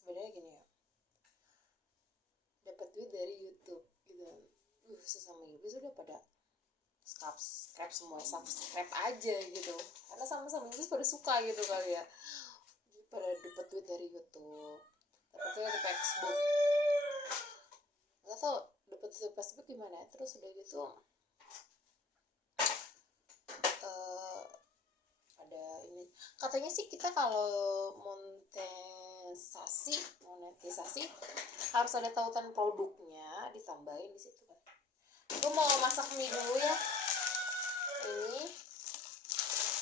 sebenarnya gini ya, dapat duit dari YouTube gitu. Sesama YouTube sudah pada subscribe semua, subscribe aja gitu, karena sama-sama YouTube pada suka gitu kali ya, pada dapat duit dari YouTube, dapat duit dari Facebook. Nggak tau dapat duit dari Facebook gimana. Terus udah gitu ada ini katanya sih, kita kalau monetisasi harus ada tautan produknya ditambahin di situ kan. Gue mau masak mie dulu ya. Ini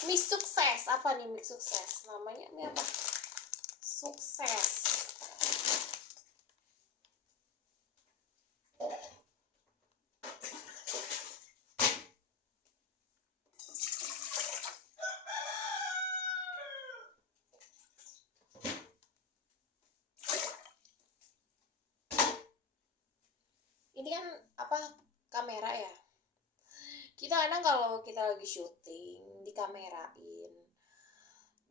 mie sukses. Apa nih mie sukses? Namanya mie apa? Sukses. Ini kan apa, kamera ya. Kita kadang kalau kita lagi syuting dikamerain,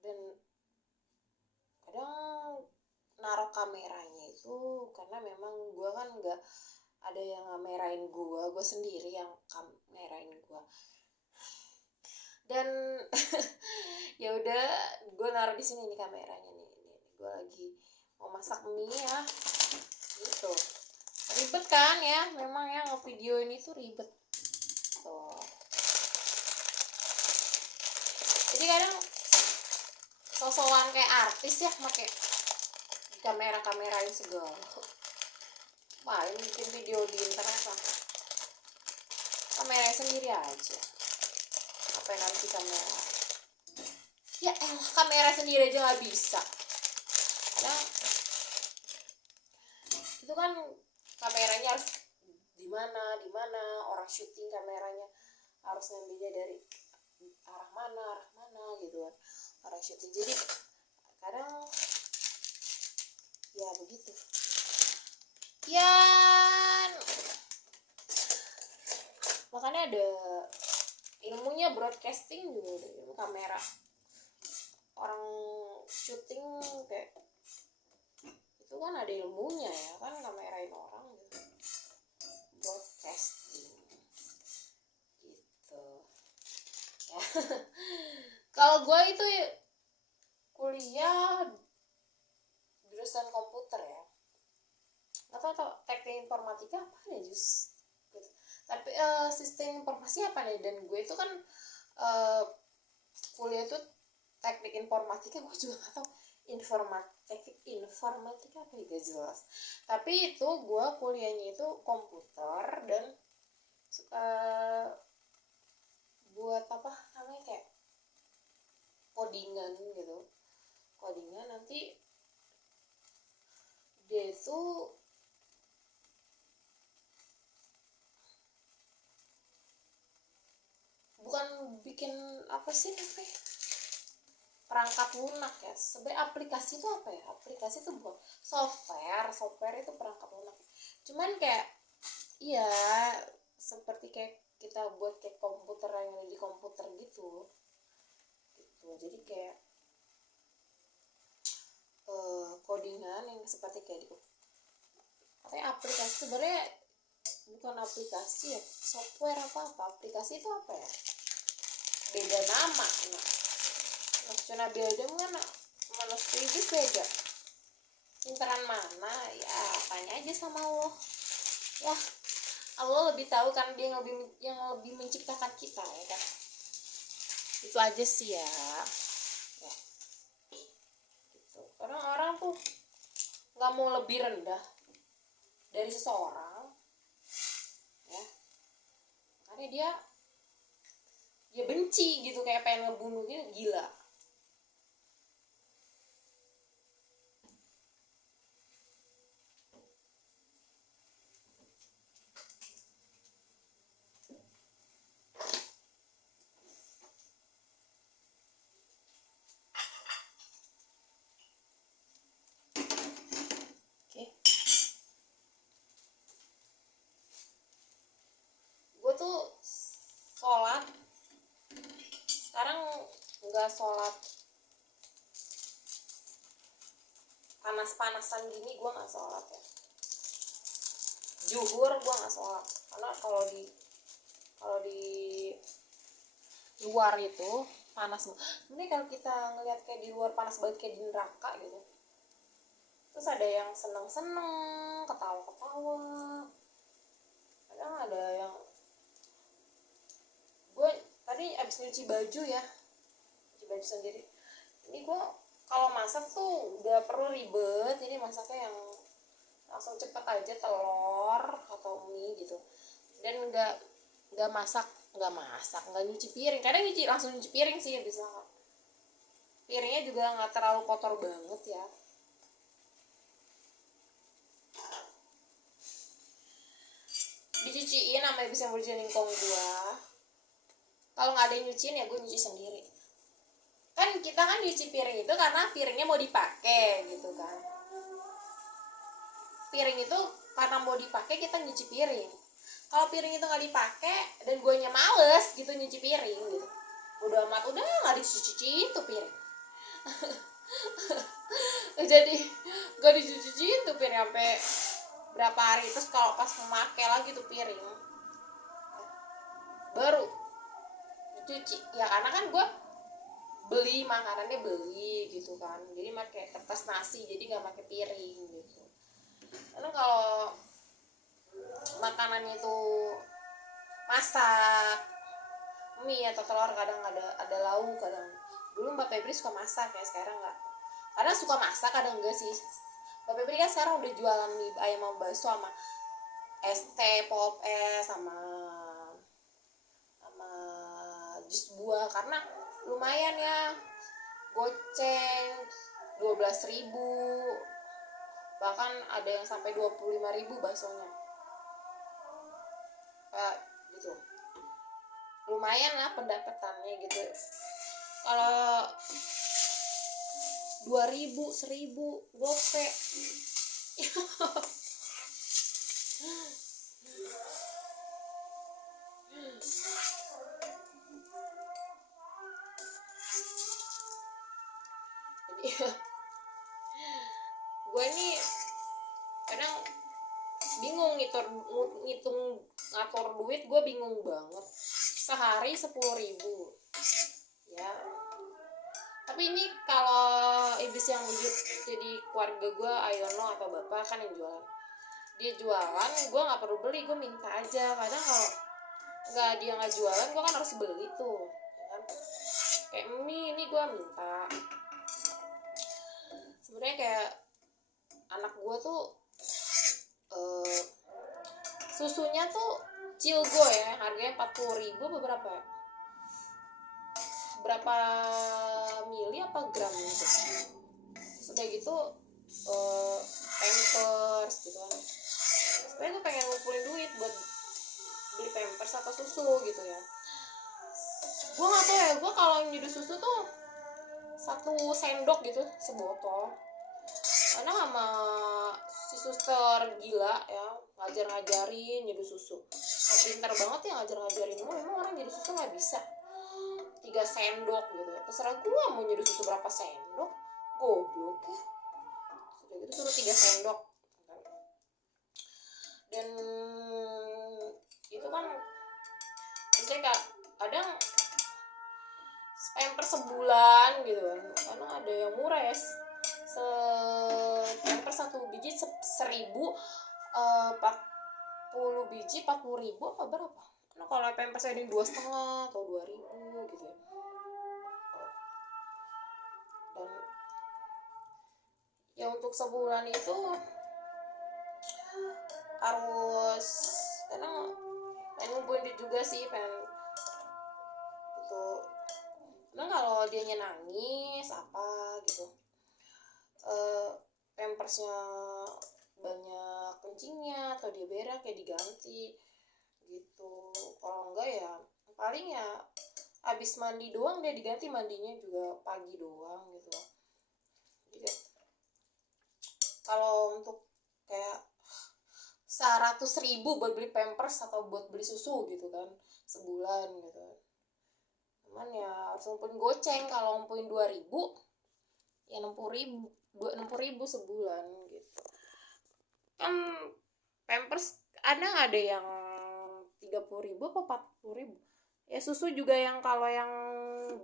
dan kadang naruh kameranya itu karena memang gue kan nggak ada yang ngamerain gue sendiri yang kamerain gue. Dan ya udah, gue naruh di sini nih kameranya nih. Gue lagi mau masak mie ya, gitu. Ribet kan ya, memang ya ngevideo ini tuh ribet tuh. Jadi kadang sosokan kayak artis ya, pakai kamerain segala. Wah, ini bikin video di internet lah, kameranya sendiri aja. Apa yang nanti kamera? Ya elah, kamera sendiri aja nggak bisa. Kadang itu kan kameranya harus di mana orang syuting kameranya harus ngambilnya dari arah mana gitu kan, orang syuting. Jadi kadang ya begitu ya, makanya ada ilmunya broadcasting juga, ada ilmu kamera. Orang syuting kayak itu kan ada ilmunya ya kan, kamerain orang gitu, broadcasting gitu ya. Kalau gue itu kuliah jurusan komputer ya, nggak tahu teknik informatika apa nih gitu. Tapi sistem informasi apa nih, dan gue itu kan kuliah itu teknik informatika, gue juga nggak tahu informatika apa ya, gak jelas. Tapi itu gue kuliahnya itu komputer, dan buat apa namanya, kayak codingan gitu. Codingan nanti dia itu bukan bikin apa sih namanya, perangkat lunak ya. Sebenarnya aplikasi itu apa ya, aplikasi itu bukan software itu perangkat lunak. Cuman kayak iya, seperti kayak kita buat kayak komputer yang ada di komputer gitu. Jadi kayak codingan yang seperti kayak di katanya aplikasi. Sebenarnya bukan aplikasi ya, software apa aplikasi itu apa ya, beda nama. Nasional Bildem kan mana itu beda. Pinteran mana ya, tanya aja sama Allah ya. Allah lebih tahu kan, dia yang lebih menciptakan kita ya kan. Itu aja sih ya. Gitu. Orang-orang tuh nggak mau lebih rendah dari seseorang ya, karena dia benci gitu, kayak pengen ngebunuh gitu, gila. Gue tuh sholat sekarang nggak sholat panas-panasan gini gue nggak sholat ya. Zuhur gue nggak sholat karena kalau di luar itu panas. Ini kalau kita ngeliat kayak di luar panas banget kayak di neraka gitu. Terus ada yang seneng-seneng, ketawa-ketawa. Kadang ada yang gue tadi abis nyuci baju ya, nyuci baju sendiri. Ini gue kalau masak tuh gak perlu ribet, jadi masaknya yang langsung cepet aja, telur atau mie gitu. Dan nggak nyuci piring. Kadang langsung nyuci piring sih bisa. Piringnya juga nggak terlalu kotor banget ya. Dicuciin sama ibu yang bersihin lingkong gua. Kalau nggak ada yang nyuciin ya gue nyuci sendiri. Kan kita kan nyuci piring itu karena piringnya mau dipakai gitu kan. Piring itu karena mau dipakai kita nyuci piring. Kalau piring itu nggak dipakai dan guanya males gitu nyuci piring gitu, udah nggak dicuciin tuh piring. Jadi nggak dicuciin tuh piring sampai berapa hari, terus kalau pas memakai lagi tuh piring baru dicuci ya, karena kan gue beli makanannya gitu kan, jadi pakai kertas nasi, jadi nggak pakai piring gitu. Karena kalau makanannya itu masak mie atau telur, kadang ada lauk, kadang dulu Mbak Febri suka masak ya, sekarang nggak. Karena suka masak kadang enggak sih. Mbak Febri kan sekarang udah jualan mie ayam sama bakso sama es teh pop es sama jus buah, karena lumayan ya, goceng 12.000, bahkan ada yang sampai 25.000 baksonya. Gitu. Lumayan lah pendapatannya gitu. Kalau 2.000, 1.000 gope. Jadi gue ini kadang bingung ngitung ngatur duit, gue bingung banget. Sehari 10.000 ya. Tapi ini kalau ibis yang wujud jadi keluarga gue, Ayono atau bapak kan yang jualan, dia jualan gue nggak perlu beli, gue minta aja. Kadang kalau dia nggak jualan gue kan harus beli tuh ya kan? Kayak mie ini gue minta. Sebenarnya kayak anak gue tuh susunya tuh Cilgo ya, harganya 40.000 beberapa ya? Berapa mili apa gram gitu. Sudah gitu pampers gitu kan. Sebenarnya gue pengen ngumpulin duit buat beli pampers atau susu gitu ya. Gue nggak tahu ya, gue kalau nyeduh susu tuh 1 sendok gitu sebotol. Karena sama si suster gila ya, ngajarin nyeduh susu. Nah, pintar banget ya ngajarin. Emang orang nyeduh susu nggak bisa 3 sendok gitu ya. Terserah gue mau nyeduh susu berapa sendok, goblok ya. Sudah gitu suruh 3 sendok. Dan itu kan misalnya kadang pampers sebulan gitu kan, karena ada yang murah ya, pampers 1 biji 1.000, 40 biji 40.000 apa berapa. Karena kalau pampers ada yang 2,5 atau 2.000 gitu ya. Dan ya untuk sebulan itu harus, karena pengen ngumpulin duit juga sih, pengen gitu. Nah kalau dianya nangis apa gitu, pampersnya banyak kencingnya atau dia berak ya diganti gitu. Kalau enggak ya paling ya abis mandi doang dia diganti, mandinya juga pagi doang gitu. Jadi kalau untuk kayak 100.000 buat beli pampers atau buat beli susu gitu kan sebulan gitu, cuman ya harus ngumpulin goceng. Kalau ngumpulin 2.000 ya 60.000 sebulan gitu kan. Pampers ada yang 30.000 apa 40.000 ya. Susu juga yang kalau yang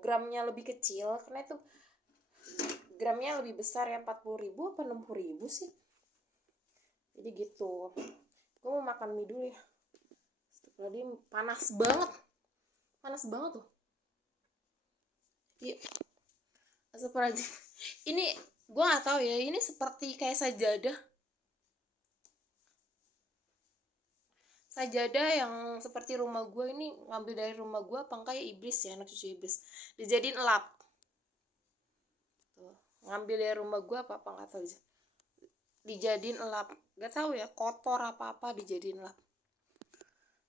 gramnya lebih kecil, karena itu gramnya lebih besar ya, 40.000 apa 60.000 sih. Jadi gitu. Gue mau makan mie dulu ya. Tadi panas banget tuh. Iya. Astagfirullahaladzim. Ini gue nggak tahu ya, ini seperti kayak sajadah yang seperti rumah gue. Ini ngambil dari rumah gue apa enggak ya, iblis ya, anak cucu iblis dijadiin lap tuh. Ngambil dari rumah gue apa nggak tahu, dijadiin lap, nggak tahu ya, kotor apa dijadiin lap,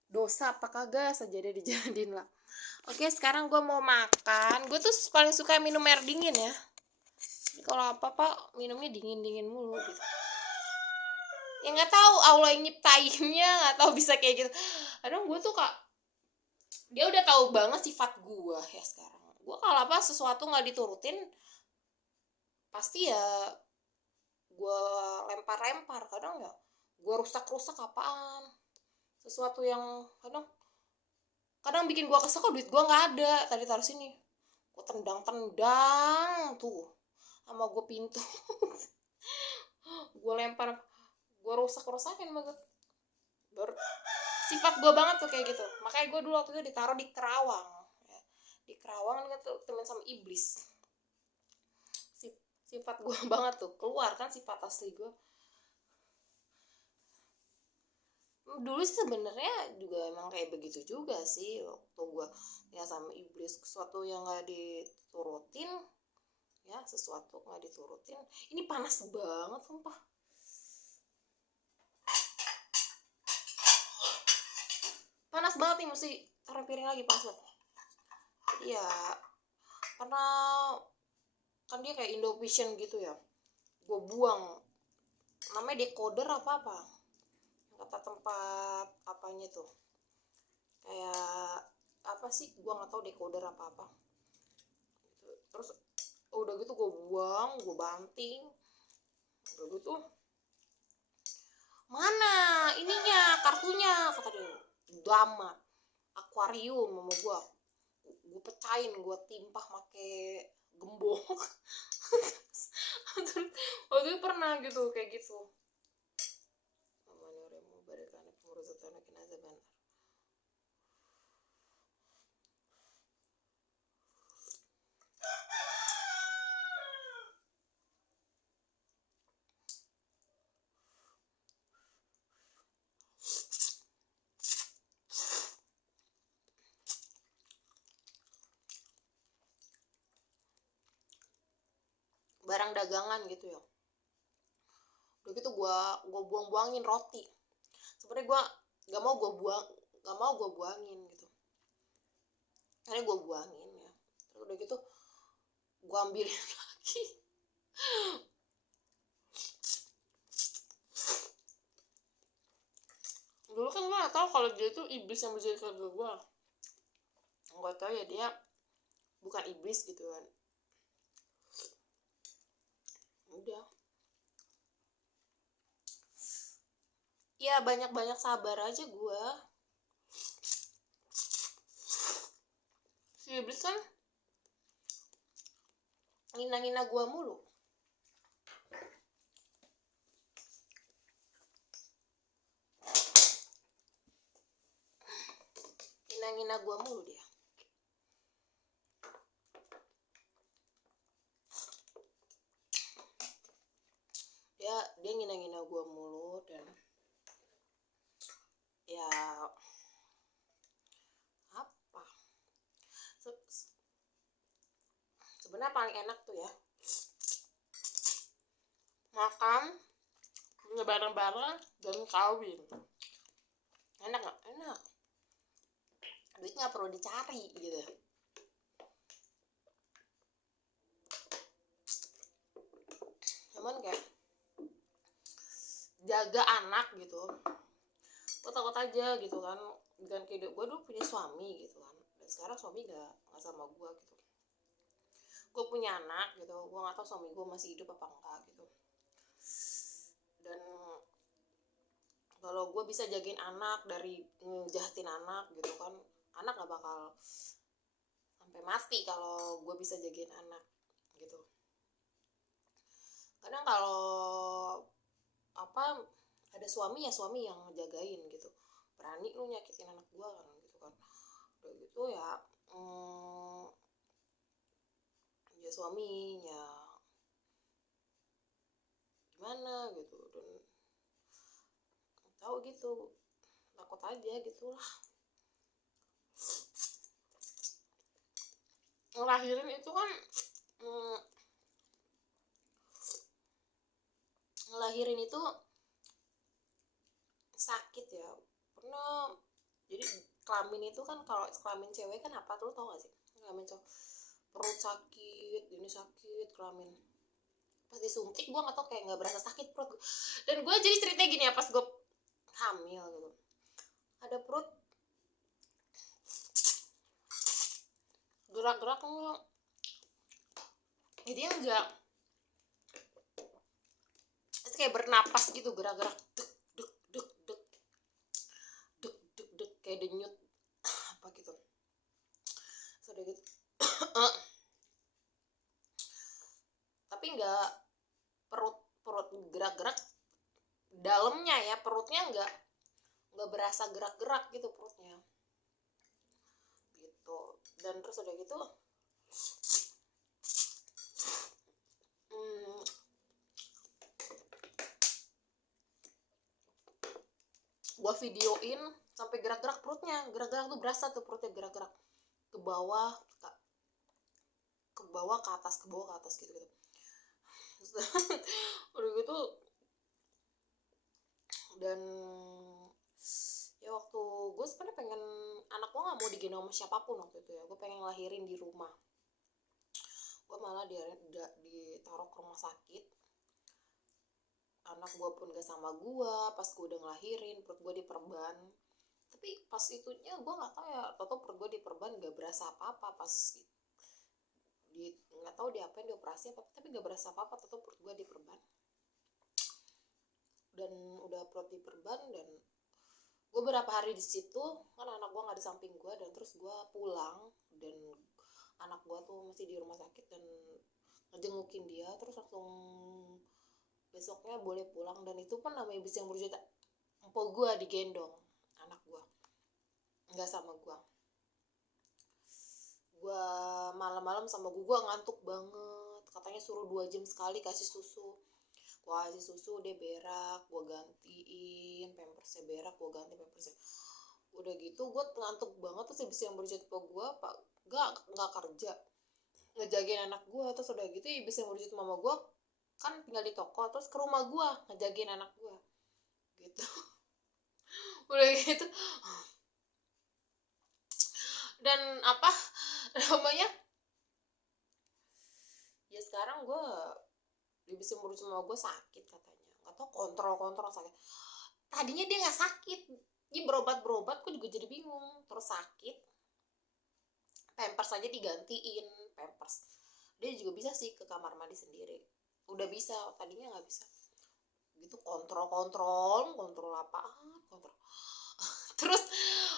dosa apa kagak sajadah dijadiin lap. Oke, sekarang gue mau makan. Gue tuh paling suka minum air dingin ya. Kalau apa minumnya dingin mulu gitu. Ya nggak tahu, Allah yang nyiptainnya nggak tahu bisa kayak gitu. Aduh, gue tuh dia udah tahu banget sifat gue ya sekarang. Gue kalau apa sesuatu nggak diturutin pasti ya gue lempar kadang ya gue rusak apaan, sesuatu yang kadang bikin gue kesel. Kok duit gue nggak ada, tadi taruh sini, gue tendang tuh sama gue pintu. Gue lempar, gue rusakin banget. Sifat gue banget tuh kayak gitu. Makanya gue dulu waktu itu ditaruh di Kerawang ya. Di Kerawang kan temen sama iblis. Sifat gue banget tuh, keluar kan sifat asli gue. Dulu sih sebenarnya juga emang kayak begitu juga sih, waktu gue ya sama iblis, sesuatu yang nggak diturutin ya, ini panas banget sumpah. Panas banget nih, mesti taruh piring lagi, panas banget. Jadi ya karena kan dia kayak Indovision gitu ya, gue buang. Namanya decoder apa kata tempat apanya tuh, kayak apa sih, gue nggak tahu decoder apa gitu. Terus udah gitu gue buang, gue banting. Udah gitu, mana ininya, kartunya, kata dia. Dama akuarium sama gue pecahin, gue timpah make gembok. Waktu itu pernah gitu kayak gitu. Barang dagangan gitu ya. Udah gitu gue buangin roti. Sebenarnya gue gak mau gue buangin gitu. Karena gue buangin ya. Terus udah gitu gue ambilin lagi. Dulu kan gue gak tahu kalau dia tuh iblis yang menjadi keluarga gue. Gue tahu ya dia bukan iblis gitu kan. Udah ya, banyak sabar aja gue. Si iblis kan ngina gue mulu. Ngina gue mulu dia. Dia ngina gue mulu. Dan ya apa, sebenarnya paling enak tuh ya makan, punya bareng-bareng, dan kawin. Enak gak? Enak. Duit gak perlu dicari gitu. Cuman kayak jaga anak gitu, gue takut aja gitu kan. Dan kayak gue dulu punya suami gitu kan, dan sekarang suami gak sama gue gitu. gue punya anak gitu, gue nggak tahu suami gue masih hidup apa enggak gitu. Dan kalau gue bisa jagain anak dari ngejahatin anak gitu kan, anak gak bakal sampai mati kalau gue bisa jagain anak gitu. Kadang kalau apa ada suami, ya suami yang ngejagain gitu, berani lu nyakitin anak gue kan gitu kan. Udah gitu ya ya suaminya gimana gitu, dan tahu gitu takut aja gitu lah. Ngelahirin itu kan ngelahirin itu sakit ya. Pernah, jadi kelamin itu kan, kalau kelamin cewek kan apa tuh, tau gak sih? Kelamin cowok perut sakit, ini sakit kelamin. Pas disuntik gue nggak tau, kayak nggak berasa sakit perut. Dan gue jadi ceritanya gini ya, pas gue hamil gitu, ada perut gerak-gerak enggak, jadi enggak, terus kayak bernapas gitu, gerak-gerak dek dek dek dek dek dek dek kayak denyut apa gitu. Sudah gitu tapi enggak, perut gerak-gerak dalamnya ya, perutnya enggak berasa gerak-gerak gitu perutnya gitu. Dan terus udah gitu gua videoin sampai gerak-gerak perutnya, gerak-gerak tuh berasa tuh perutnya gerak-gerak ke bawah ke atas, ke bawah ke atas gitu gitu. Udah gitu, dan ya waktu gue sebenarnya pengen, anak gue nggak mau digendong sama siapapun waktu itu ya, gue pengen ngelahirin di rumah. Gue malah ditaruh ke rumah sakit, anak gue pun gak sama gue. Pas gue udah ngelahirin, perut gue diperban, tapi pas itunya gue nggak tahu ya, atau perut gue diperban gak berasa apa-apa. Pas nggak tahu diapain, dioperasi apa, tapi gak berasa apa-apa, atau perut gue diperban. Dan udah perut diperban, dan gue berapa hari di situ kan, anak gue nggak di samping gue, dan terus gue pulang, dan anak gue tuh masih di rumah sakit, dan ngejengukin dia, terus langsung besoknya boleh pulang. Dan itu pun namanya bis yang berjuta, empok gue digendong anak gue, nggak sama gue malam-malam sama gue ngantuk banget, katanya suruh 2 jam sekali kasih susu. Gue kasih susu, dia berak, gue gantiin pampersnya, berak, gue ganti pampersnya. Udah gitu gue ngantuk banget, terus habis yang berjuta gue pak nggak kerja ngejagain anak gue. Terus udah gitu habis yang berjuta mama gue kan tinggal di toko, terus ke rumah gue ngejagain anak gue gitu. Udah gitu, dan apa namanya, ya sekarang gue bisa ngurus sama gue sakit katanya, nggak tau, kontrol sakit. Tadinya dia nggak sakit, dia berobat gue juga jadi bingung. Terus sakit, pampers aja digantiin pampers. Dia juga bisa sih ke kamar mandi sendiri, udah bisa, tadinya nggak bisa gitu. Kontrol apaan, kontrol. Terus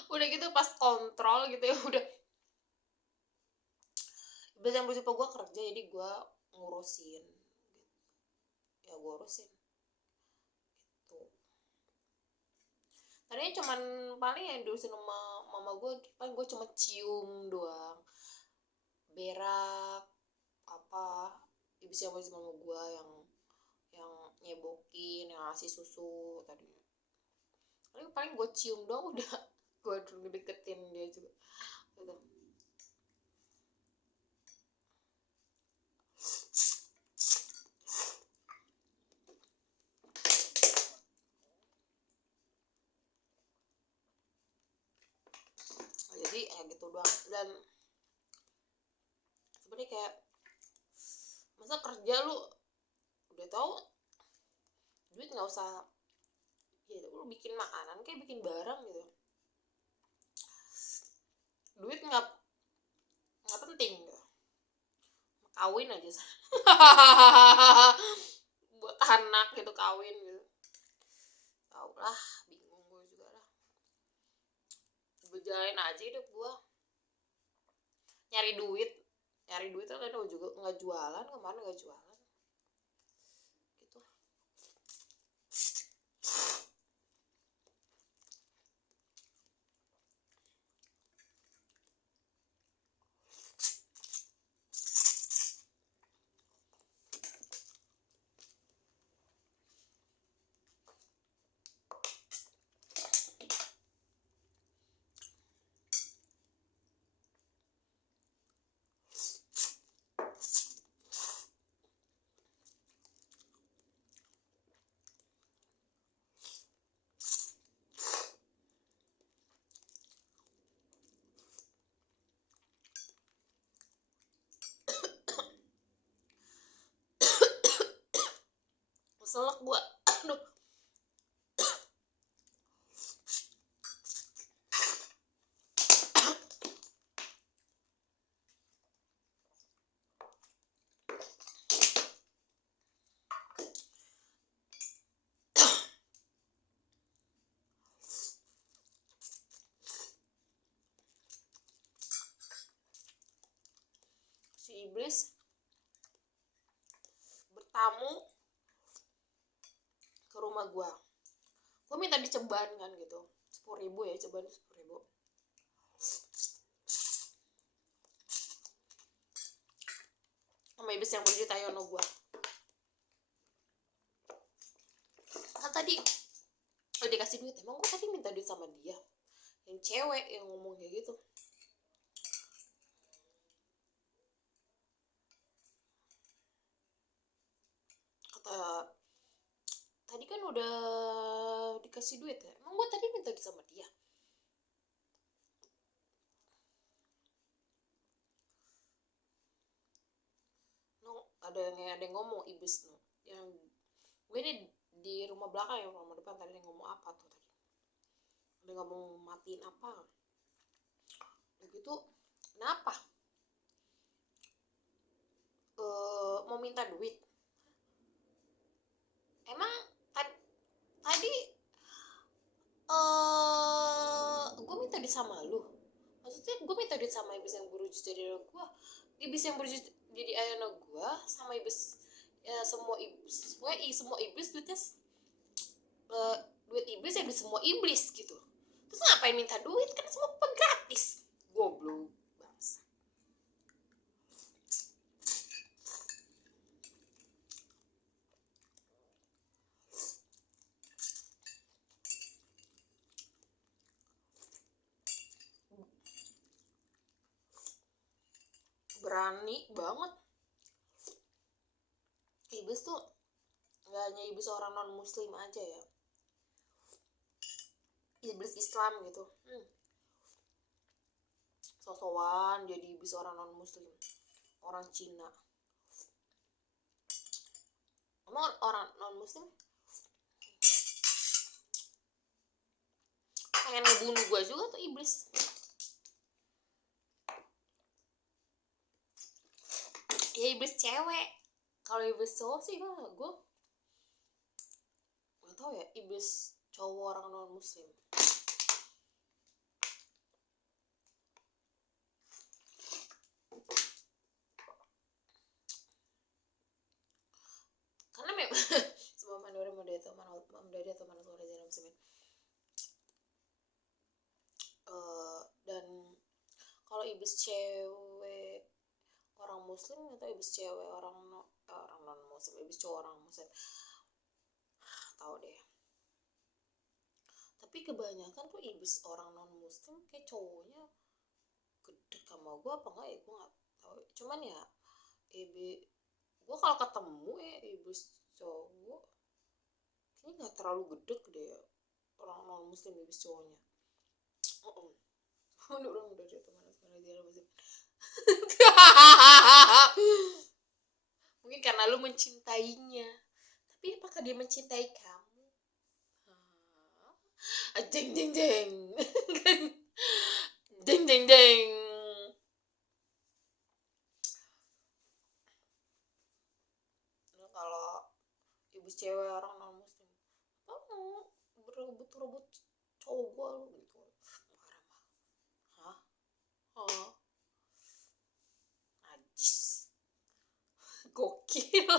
udah gitu pas kontrol gitu ya, udah biasa yang bersifat gue kerja, jadi gue ngurusin gitu. Ya gue urusin gitu. Tadinya cuman paling yang diurusin sama mama gue, paling gue cuma cium doang, berak apa, ibis yang sama mama gue yang nyebokin, yang ngasih susu tadi. Paling gue cium doang udah, gue deketin dia juga gitu. Jadi gitu doang. Dan sebenarnya kayak, masa kerja lu udah tahu duit nggak usah, ya lu bikin makanan kayak bikin barang gitu, duit nggak penting gitu. kawin aja buat anak gitu, kawin gitu. Tau lah, bingung gue juga lah. Berjalanin aja hidup gue, nyari duit kan juga nggak jualan, kemana nggak jualan gitu. Selek gua. Aduh. Si iblis bertamu ke rumah gua minta diceban kan gitu, 10.000 ya, ceban 10.000. Sama iblis yang berjuta yono gua kan tadi udah dikasih duit. Emang gua tadi minta duit sama dia, yang cewek yang ngomong kayak gitu. Kata tadi kan udah dikasih duit ya, emang gue tadi minta duit sama dia. No, ada yang ngomong iblis no, yang gue ini di rumah belakang ya, rumah depan tadi yang ngomong apa tuh tadi, ada ngomong matiin apa udah gitu. Kenapa mau minta duit? Emang tadi gue minta duit sama lu, maksudnya gue minta duit sama iblis yang berwujud jadi anak gue, iblis yang berwujud jadi anak gue, sama iblis ya, semua iblis duitnya duit iblis ya duit semua iblis gitu. Terus ngapain minta duit, kan semua gratis. Goblok bangsa. Berani banget iblis tuh, nggak hanya iblis orang non muslim aja ya, iblis Islam gitu. Sosokan jadi iblis orang non muslim, orang Cina. Emang orang non muslim pengen ngebunuh gue juga tuh iblis. Ya iblis cewek. Kalau iblis cowok sih gue nggak tahu ya, iblis cowok orang non muslim. Karena memang semua manusia atau mana suara jalan muslimin. Dan kalau iblis cewek orang muslim atau iblis cewek orang non muslim, iblis cowok orang muslim, tahu deh. Tapi kebanyakan tuh iblis orang non muslim kayak cowoknya gede sama gue apa enggak ya, gue nggak tahu. Cuman ya gue kalau ketemu ya iblis cowok kayaknya nggak terlalu gede deh ya, orang non muslim iblis cowoknya. Udah dia teman dia muslim. Mungkin karena lu mencintainya, tapi apakah dia mencintai kamu? Jeng jeng jeng. Jeng jeng jeng. habis cewek orang non muslim kamu berebut cowok gua lu gitu parah mah. Hah najis gokil